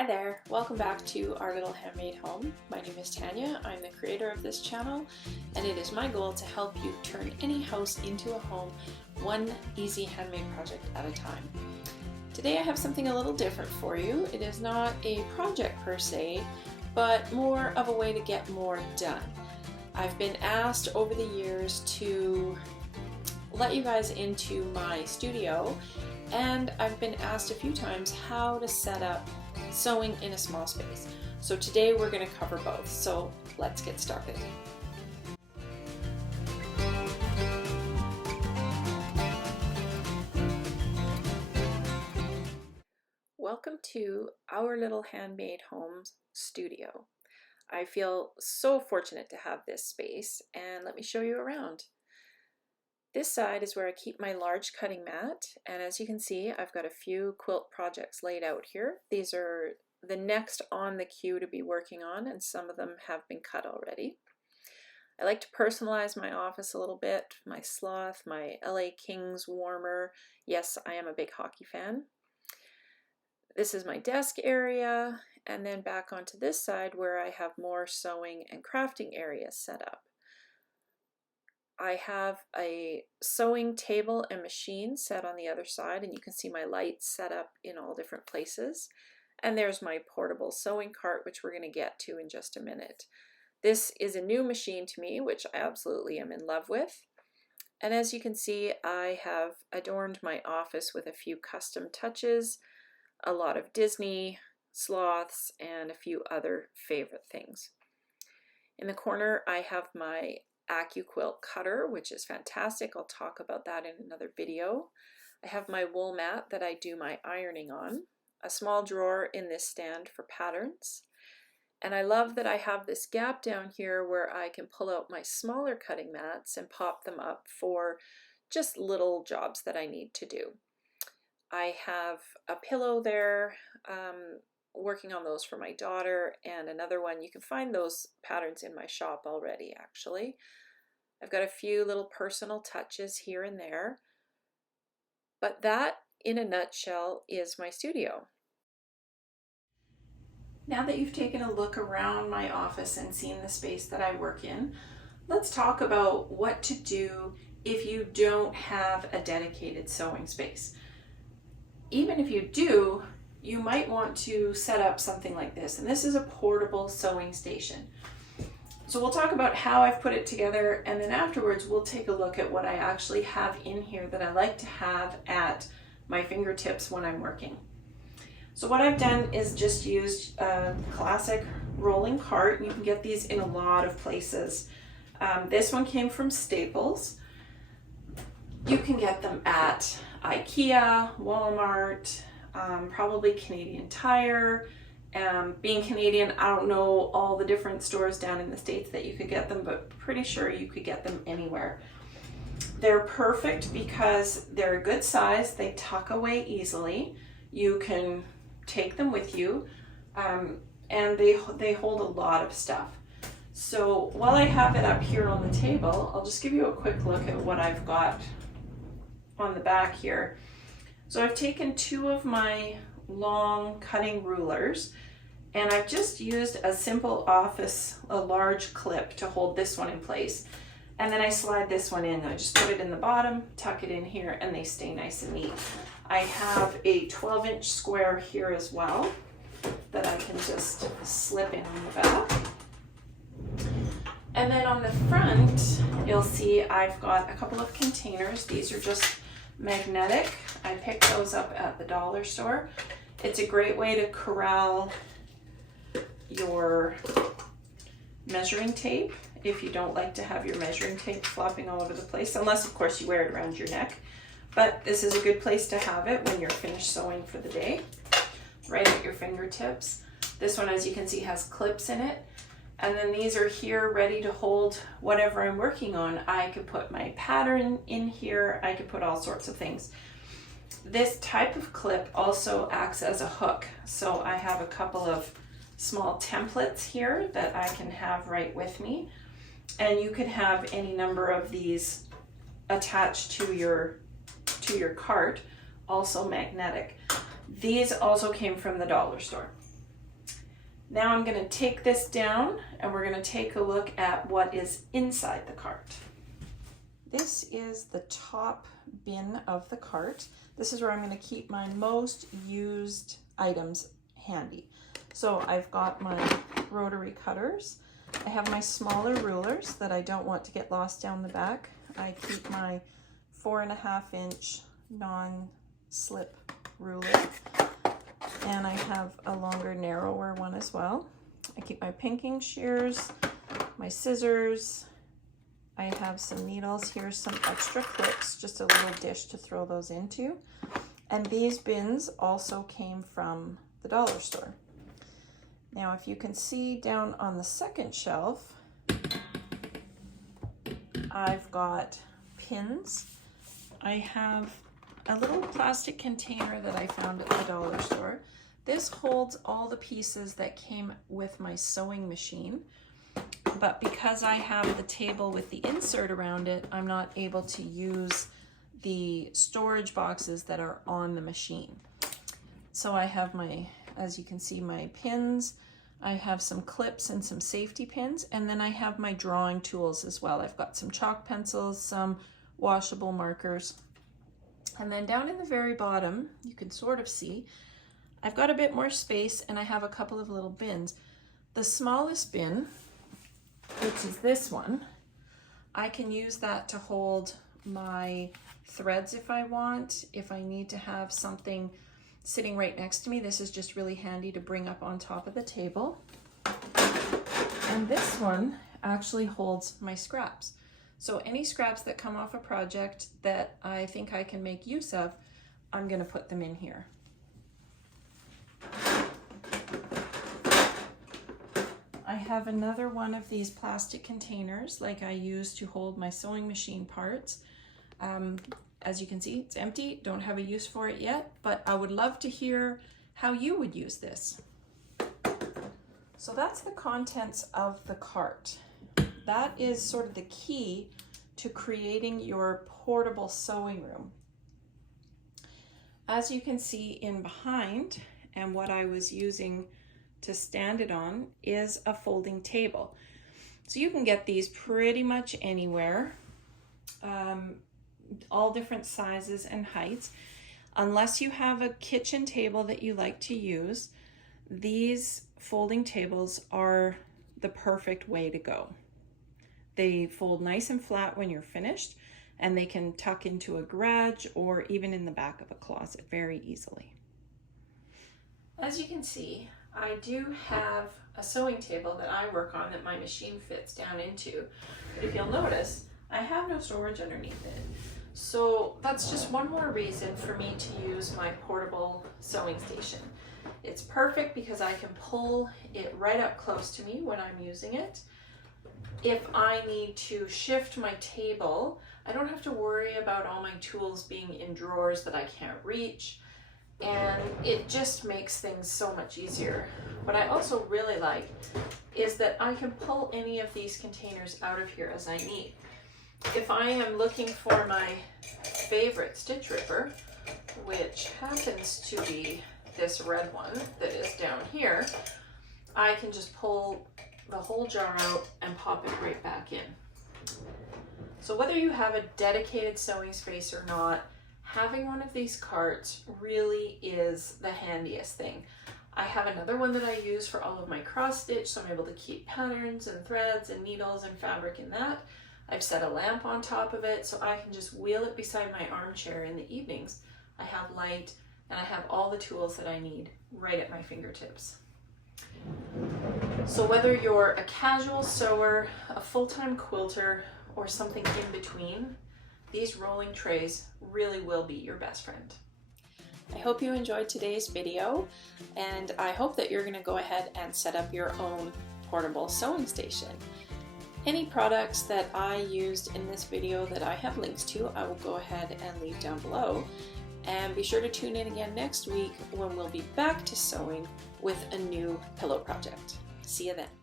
Hi there, welcome back to Our Little Handmade Home. My name is Tanya, I'm the creator of this channel, and it is my goal to help you turn any house into a home, one easy handmade project at a time. Today I have something a little different for you. It is not a project per se, but more of a way to get more done. I've been asked over the years to let you guys into my studio, and I've been asked a few times how to set up sewing in a small space. So today we're going to cover both. So let's get started. Welcome to Our Little Handmade Home studio. I feel so fortunate to have this space, and let me show you around. This side is where I keep my large cutting mat, and as you can see, I've got a few quilt projects laid out here. These are the next on the queue to be working on, and some of them have been cut already. I like to personalize my office a little bit. My sloth, my LA Kings warmer. Yes, I am a big hockey fan. This is my desk area, and then back onto this side where I have more sewing and crafting areas set up. I have a sewing table and machine set on the other side, and you can see my lights set up in all different places. And there's my portable sewing cart, which we're going to get to in just a minute. This is a new machine to me, which I absolutely am in love with. And as you can see, I have adorned my office with a few custom touches, a lot of Disney, sloths, and a few other favorite things. In the corner, I have my AccuQuilt cutter, which is fantastic. I'll talk about that in another video. I have my wool mat that I do my ironing on, a small drawer in this stand for patterns, and I love that I have this gap down here where I can pull out my smaller cutting mats and pop them up for just little jobs that I need to do. I have a pillow there, working on those for my daughter, and another one. You can find those patterns in my shop already, actually. I've got a few little personal touches here and there, but that in a nutshell is my studio. Now that you've taken a look around my office and seen the space that I work in, let's talk about what to do if you don't have a dedicated sewing space. Even if you do, you might want to set up something like this, and this is a portable sewing station. So we'll talk about how I've put it together, and then afterwards we'll take a look at what I actually have in here that I like to have at my fingertips when I'm working. So what I've done is just used a classic rolling cart. You can get these in a lot of places. This one came from Staples. You can get them at IKEA, Walmart, probably Canadian Tire. Being Canadian, I don't know all the different stores down in the States that you could get them, but pretty sure you could get them anywhere. They're perfect because they're a good size. They tuck away easily. You can take them with you, and they hold a lot of stuff. So while I have it up here on the table, I'll just give you a quick look at what I've got on the back here. So I've taken two of my long cutting rulers, and I've just used a simple a large clip to hold this one in place, and then I slide this one in. I just put it in the bottom, tuck it in here, and they stay nice and neat. I have a 12-inch square here as well that I can just slip in on the back. And then on the front, you'll see I've got a couple of containers. These are just magnetic. I picked those up at the dollar store. It's a great way to corral your measuring tape if you don't like to have your measuring tape flopping all over the place, unless of course you wear it around your neck. But this is a good place to have it when you're finished sewing for the day, right at your fingertips. This one, as you can see, has clips in it. And then these are here ready to hold whatever I'm working on. I could put my pattern in here. I could put all sorts of things. This type of clip also acts as a hook. So I have a couple of small templates here that I can have right with me. And you could have any number of these attached to your cart, also magnetic. These also came from the dollar store. Now I'm going to take this down and we're going to take a look at what is inside the cart. This is the top bin of the cart. This is where I'm going to keep my most used items handy. So I've got my rotary cutters. I have my smaller rulers that I don't want to get lost down the back. I keep my 4.5-inch non-slip ruler. And I have a longer, narrower one as well. I keep my pinking shears, my scissors. I have some needles. Here's some extra clips, just a little dish to throw those into. And these bins also came from the dollar store. Now, if you can see down on the second shelf, I've got pins. I have a little plastic container that I found at the dollar store. This holds all the pieces that came with my sewing machine, but because I have the table with the insert around it, I'm not able to use the storage boxes that are on the machine. So I have my, as you can see, my pins. I have some clips and some safety pins, and then I have my drawing tools as well. I've got some chalk pencils, some washable markers. And then down in the very bottom, you can sort of see, I've got a bit more space and I have a couple of little bins. The smallest bin, which is this one, I can use that to hold my threads if I want. If I need to have something sitting right next to me, this is just really handy to bring up on top of the table. And this one actually holds my scraps. So any scraps that come off a project that I think I can make use of, I'm going to put them in here. I have another one of these plastic containers like I use to hold my sewing machine parts. As you can see, it's empty, don't have a use for it yet, but I would love to hear how you would use this. So that's the contents of the cart. That is sort of the key to creating your portable sewing room. As you can see in behind, and what I was using to stand it on, is a folding table. So you can get these pretty much anywhere, all different sizes and heights. Unless you have a kitchen table that you like to use, these folding tables are the perfect way to go. They fold nice and flat when you're finished, and they can tuck into a garage or even in the back of a closet very easily. As you can see, I do have a sewing table that I work on that my machine fits down into. But if you'll notice, I have no storage underneath it. So that's just one more reason for me to use my portable sewing station. It's perfect because I can pull it right up close to me when I'm using it. If I need to shift my table, I don't have to worry about all my tools being in drawers that I can't reach, and it just makes things so much easier. What I also really like is that I can pull any of these containers out of here as I need. If I am looking for my favorite stitch ripper, which happens to be this red one that is down here, I can just pull the whole jar out and pop it right back in. So whether you have a dedicated sewing space or not, having one of these carts really is the handiest thing. I have another one that I use for all of my cross stitch, so I'm able to keep patterns and threads and needles and fabric in that. I've set a lamp on top of it so I can just wheel it beside my armchair in the evenings. I have light and I have all the tools that I need right at my fingertips. So whether you're a casual sewer, a full-time quilter, or something in between, these rolling trays really will be your best friend. I hope you enjoyed today's video, and I hope that you're going to go ahead and set up your own portable sewing station. Any products that I used in this video that I have links to, I will go ahead and leave down below. And be sure to tune in again next week when we'll be back to sewing with a new pillow project. See you then.